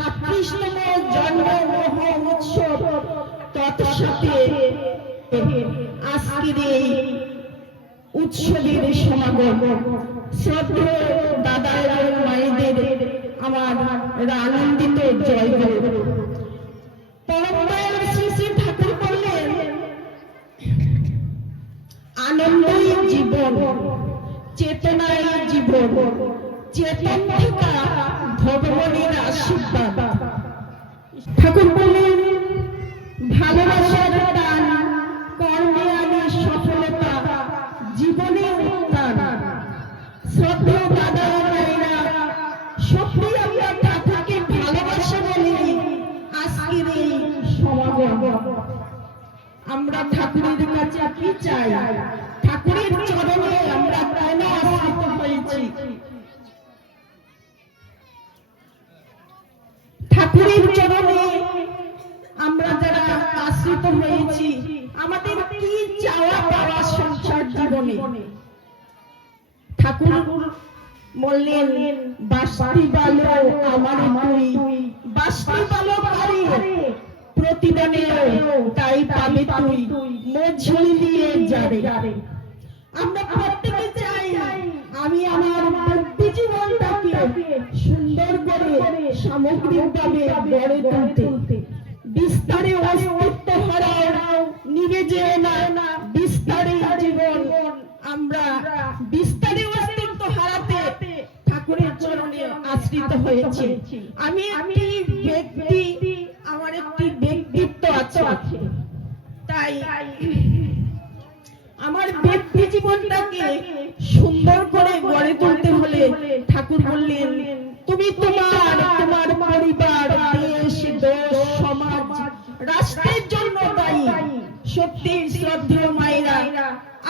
ছাব্বিশতম জন্ম মহোৎসব তৎসাথে আজকের এই উৎসবের সমাগম। আনন্দিত ঠাকুর আনন্দই চেতনায় জীবন, চেতন থাকা ভগবানের আশীর্বাদ। ঠাকুর বলেন ভালোবাসার টান কর্মে আনে সফলতা, জীবনে উত্থান শ্রদ্ধেয় দাদা ভাইরা সত্যি আমরা ঠাকুরকে ভালোবাসা বলে, আজকের এই সমাগম। আমরা ঠাকুরের কাছে কি চাই? হয়েছি আমাদের কি চাওয়া পাওয়া সংসার জীবনে? ঠাকুর বললেন বাস্তি বালো আমার তুই বাস্তি বালো পারি প্রতিদানে তাই পাবে তুই। দিয়ে যাবে। আমরা প্রত্যেকে চাই আমি আমার ব্যক্তি জীবনটাকে সুন্দর করে সামগ্রিকভাবে গড়ে তুলতে। যে না জীবন আমরা অস্তিত্ব হারাতে ঠাকুরের চরণে আশ্রিত হয়েছে। আমি একটি ব্যক্তি, আমার একটি ব্যক্তিত্ব আছে। তাই আমার ব্যক্তি জীবনটাকে সুন্দর করে গড়ে তুলতে হলে ঠাকুর বললেন, তুমি তোমার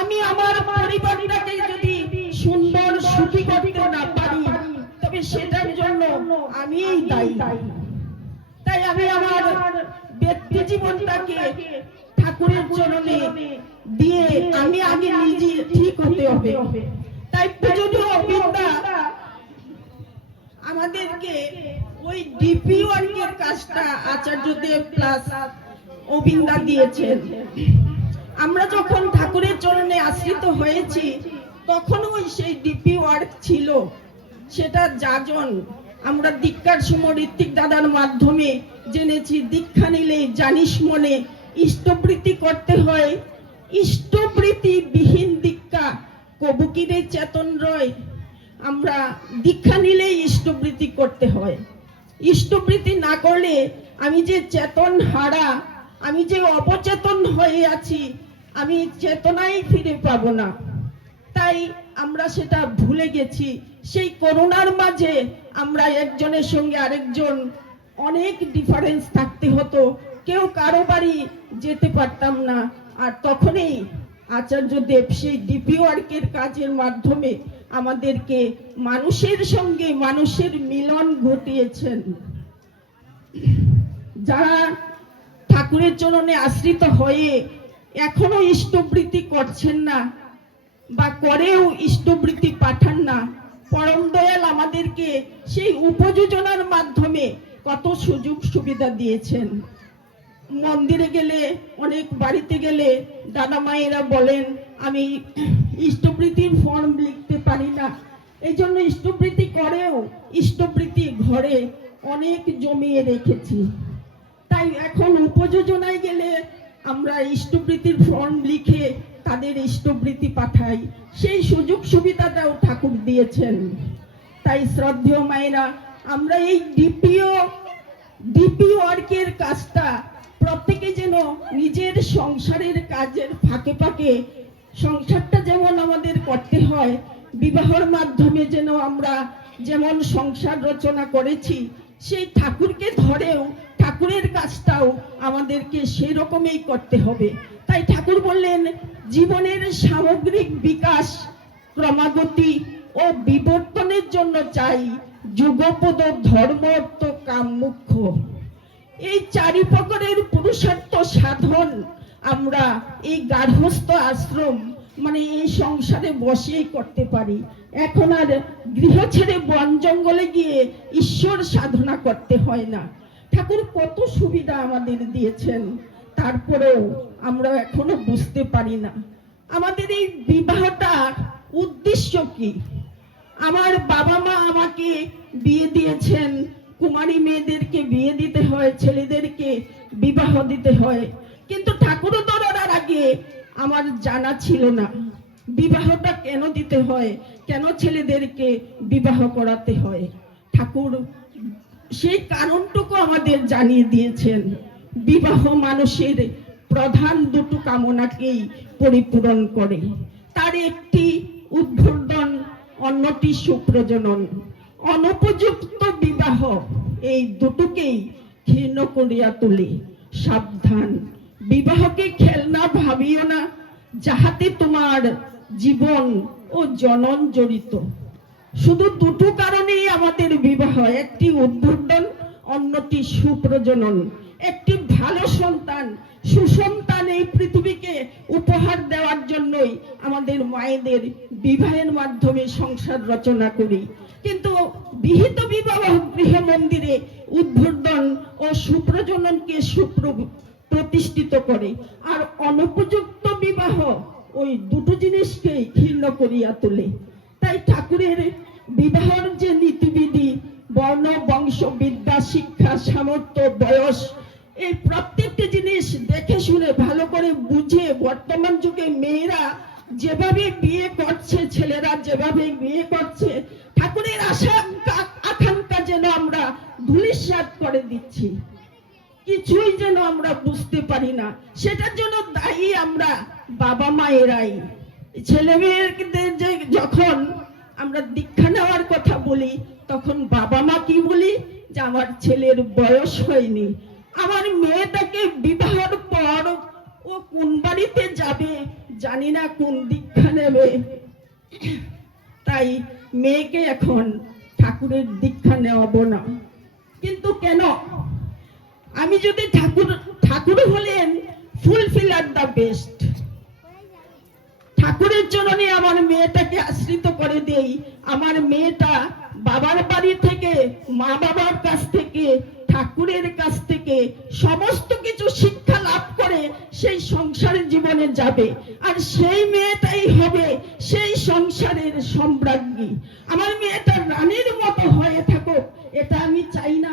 আমি আমার পরিবারটাকে যদি সুন্দর সুখী করতে না পারি, তবে সেটার জন্য আমিই দায়ী। তাই আমি আমার ব্যক্তি জীবনটাকে ঠাকুরের চরণে দিয়ে আমি আগে নিজে ঠিক হতে হবে। তাই পূজনীয় বিদ্যা আমাদেরকে ওই ডিপি ওয়ার্কের কাজটা আচার্য দেব প্লাস অবিন্দা দিয়েছেন। আমরা যখন ঠাকুরের চরণে আশ্রিত হয়েছি, তখন ওই সেই ডিপি ওয়ার্ক ছিল। সেটা যাজন। আমরা দীক্ষার সময় ঋত্বিক দাদার মাধ্যমে জেনেছি, দীক্ষা নিলে জানিস মনে ইষ্টবৃত্তি করতে হয়। ইষ্টবৃত্তি বিহীন দীক্ষা কবুকিরে চেতন রয়? আমরা দীক্ষা নিলেই ইষ্টবৃত্তি করতে হয়। ইষ্টবৃত্তি না করলে আমি যে চেতন হারা, আমি যে অবচেতন হয়ে আছি আমি চেতনাই ফিরে পাবো না। তাই আমরা সেটা ভুলে গেছি। সেই করোনার মাঝে আমরা একজনের সঙ্গে আরেকজন অনেক ডিফারেন্স থাকতে হতো। কেউ কারও বাড়ি যেতে পারতাম না। আর তখনই আচার্য দেব সেই ডিপি ওয়ার্কের কাজের মাধ্যমে আমাদেরকে মানুষের সঙ্গে মানুষের মিলন ঘটিয়েছেন। যারা ঠাকুরের চরণে আশ্রিত হয়ে এখনও ইষ্টবৃত্তি করছেন না বা করেও ইষ্টবৃত্তি পাঠান না। পরম দয়াল আমাদেরকে সেই উপযোজনার মাধ্যমে কত সুযোগ সুবিধা দিয়েছেন। মন্দিরে গেলে, অনেক বাড়িতে গেলে দাদা মায়েরা বলেন, আমি ইষ্টবৃত্তির ফর্ম লিখতে পারি না। এই জন্য ইষ্টবৃত্তি করেও ইষ্টবৃত্তি ঘরে অনেক জমিয়ে রেখেছি। তাই এখন উপযোজনায় গেলে আমরা ইষ্টবৃত্তির ফর্ম লিখে তাদের ইষ্টবৃত্তি পাঠাই। সেই সুযোগ সুবিধাটাও ঠাকুর দিয়েছেন। তাই শ্রদ্ধেয় মায়েরা, আমরা এই ডিপিও, ডিপি ওয়ার্কের কাজটা প্রত্যেকে যেন নিজের সংসারের কাজের ফাঁকে ফাঁকে, সংসারটা যেমন আমাদের করতে হয়, বিবাহর মাধ্যমে যেন আমরা যেমন সংসার রচনা করেছি, সেই ঠাকুরকে ধরেও ঠাকুরের কাজটাও আমাদেরকে সেই রকমই করতে হবে। তাই ঠাকুর বললেন, জীবনের সামগ্রিক বিকাশ, ক্রমাগতি ও বিবর্তনের জন্য চাই। যুগপদ ধর্ম তো কাম এই চারি প্রকারের পুরুষার্থ সাধন আমরা এই গার্হস্থ আশ্রম মানে এই সংসারে বসেই করতে পারি। এখন আর গৃহ ছেড়ে বন জঙ্গলে গিয়ে ঈশ্বর সাধনা করতে হয় না। ঠাকুর কত সুবিধা আমাদের দিয়েছেন, তারপরেও আমরা এখনও বুঝতে পারি না। আমাদের এই বিবাহটা উদ্দেশ্য কি? আমার বাবা মা আমাকে বিয়ে দিয়েছেন, কুমারী মেয়েদেরকে বিয়ে দিতে হয়, ছেলেদেরকে বিবাহ দিতে হয়। কিন্তু ঠাকুর ধরার আগে আমার জানা ছিল না, বিবাহটা কেন দিতে হয়, কেন ছেলেদেরকে বিবাহ করাতে হয়। ঠাকুর সেই কারণটুকু আমাদের জানিয়ে দিয়েছেন। বিবাহ মানুষের প্রধান দুটো কামনাকেই পরিপূরণ করে। তার একটি উদ্বোধন, অন্যটি সুপ্রজনন। অনুপযুক্ত বিবাহ এই দুটোকেই ঘৃণ করিয়া তুলে। সাবধান। বিবাহকে খেলনা ভাবিও না, যাহাতে তোমার জীবন ও জনন জড়িত। শুধু দুটো কারণেই আমাদের বিবাহ, একটি উদ্বোধন অন্যটি সুপ্রজনন। একটি ভালো সন্তান, সুসন্তান এই পৃথিবীকে উপহার দেওয়ার জন্যই আমাদের মায়েদের বিবাহের মাধ্যমে সংসার রচনা করি। কিন্তু বিহিত বিবাহ গৃহ মন্দিরে উদ্বোধন ও সুপ্রজননকে সুপ্র প্রতিষ্ঠিত করে। আর অনুপযুক্ত বিবাহ ওই দুটো জিনিসকেই ঘৃণ্য করিয়া তোলে। তাই ঠাকুরের বিবাহের যে নীতিবিধি বর্ণ বংশ, বিদ্যা, শিক্ষা, সামর্থ্য, বয়স, এই প্রত্যেকটি জিনিস দেখে শুনে ভালো করে বুঝে বর্তমান যুগে মেয়েরা যেভাবে বিয়ে করছে, ছেলেরা যেভাবে বিয়ে করছে, ঠাকুরের আশা আকাঙ্ক্ষা যেন আমরা ধুলিস্বাদ করে দিচ্ছি। কিছুই যেন আমরা বুঝতে পারি না। সেটার জন্য দায়ী আমরা বাবা মায়েরাই ছেলে মেয়েদের যে যখন আমরা দীক্ষা নেওয়ার কথা বলি, তখন বাবা মা কি বলি? যে আমার ছেলের বয়স হয়নি। আমার মেয়েটাকে বিবাহের পর ও কোন বাড়িতে যাবে জানি না কোন দীক্ষা নেবে। তাই মেয়েকে এখন ঠাকুরের দীক্ষা নেওয়াবো না। কিন্তু কেন? আমি যদি ঠাকুর ঠাকুর হলেন ফুলফিলার দ্য বেস্ট ঠাকুরের চরণে আমার মেয়েটাকে আশ্রিত করে দেই। আমার মেয়েটা বাবার বাড়ি থেকে, মা বাবার কাছ থেকে, ঠাকুরের কাছ থেকে সমস্ত কিছু শিক্ষা লাভ করে সেই সংসারের জীবনে যাবে। আর সেই মেয়েটাই হবে সেই সংসারের সম্রাজ্ঞী। আমার মেয়েটা রানীর মতো হয়ে থাকুক, এটা আমি চাই না।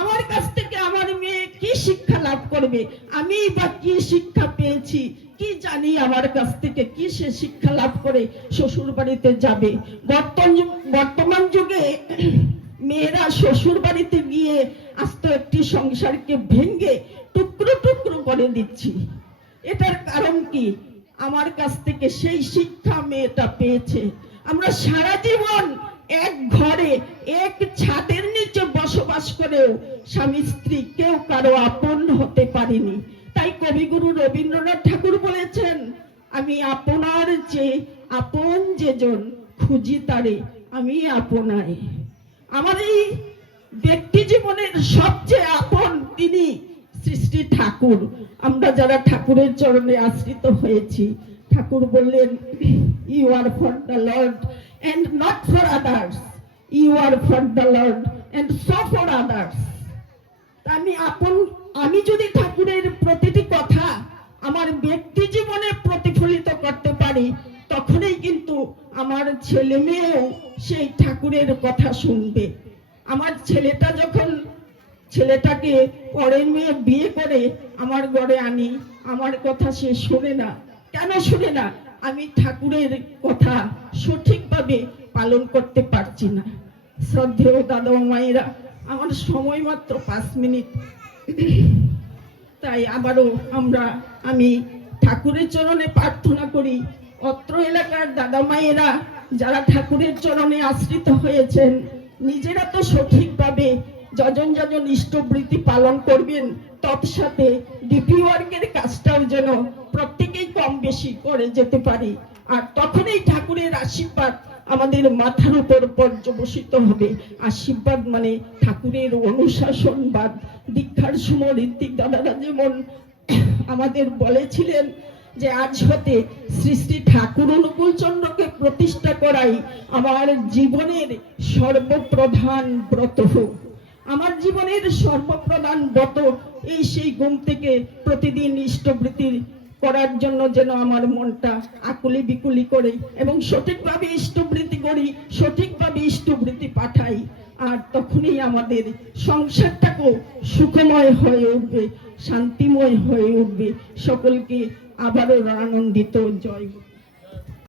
আমার কাছ থেকে আমার মেয়ে কি শিক্ষা লাভ করবে? আমি বা কি শিক্ষা পেয়েছি? জানি আমার কাছ থেকে কি সে শিক্ষা লাভ করে শ্বশুর বাড়িতে যাবে বর্তমান যুগে মেয়েরা শ্বশুর বাড়িতে গিয়ে আস্ত একটি সংসারকে ভেঙ্গে টুকরো টুকরো করে দিচ্ছি। এটার কারণ কি? আমার কাছ থেকে সেই শিক্ষা মেয়েটা পেয়েছে। আমরা সারা জীবন এক ঘরে, এক ছাদের নিচে বসবাস করেও স্বামী স্ত্রী কেউ কারও আপন হতে পারিনি। তাই কবিগুরু রবীন্দ্রনাথ ঠাকুর বলেছেন, আমি আপনার যে আপন যেজন, খুঁজি তারে, আমি আপনায় আমার এই ব্যক্তি জীবনের সবচেয়ে আপন তিনি সৃষ্টি ঠাকুর। আমরা যারা ঠাকুরের চরণে আশ্রিত হয়েছি, ঠাকুর বললেন you are for the lord and not for others you are for the lord and so for others আমি আপন আমি যদি ঠাকুরের প্রতিটি কথা আমার ব্যক্তি জীবনে প্রতিফলিত করতে পারি, তখনই কিন্তু আমার ছেলে মেয়েও সেই ঠাকুরের কথা শুনবে। আমার ছেলেটা যখন ছেলেটাকে পরের মেয়ে বিয়ে করে আমার ঘরে আনি, আমার কথা সে শোনে না। কেন শোনে না? আমি ঠাকুরের কথা সঠিকভাবে পালন করতে পারছি না। শ্রদ্ধেয় দাদা মায়েরা, আমার সময় মাত্র পাঁচ মিনিট। তাই আবারও আমরা, আমি ঠাকুরের চরণে প্রার্থনা করি, অত্র এলাকার দাদা মায়েরা যারা ঠাকুরের চরণে আশ্রিত হয়েছেন, নিজেরা তো সঠিকভাবে যজন যজন ইষ্টবৃত্তি পালন করবেন, তৎসাথে ডিপি ওয়ার্কের কাজটাও যেন প্রত্যেকেই কম বেশি করে যেতে পারি। আর তখনই ঠাকুরের আশীর্বাদ আমাদের মাথার উপর পর্যবসিত হবে। আশীর্বাদ মানে ঠাকুরের অনুশাসনবাদ দীক্ষার সময় ঋত্বিক দাদারা যেমন আমাদের বলেছিলেন যে, আজ হতে শ্রী শ্রী ঠাকুর অনুকূল চন্দ্রকে প্রতিষ্ঠা করাই আমার জীবনের সর্বপ্রধান ব্রত হোক। আমার জীবনের সর্বপ্রধান ব্রত এই সেই ঘুম থেকে প্রতিদিন ইষ্টবৃত্তি করার জন্য যেন আমার মনটা আকুলি বিকুলি করে এবং সঠিকভাবে ইষ্টবৃত্তি করি, সঠিকভাবে ইষ্টবৃত্তি পাঠাই, আর তখনই আমাদের সংসারটাকেও সুখময় হয়ে উঠবে, শান্তিময় হয়ে উঠবে সকলকে আবারও আনন্দিত জয়।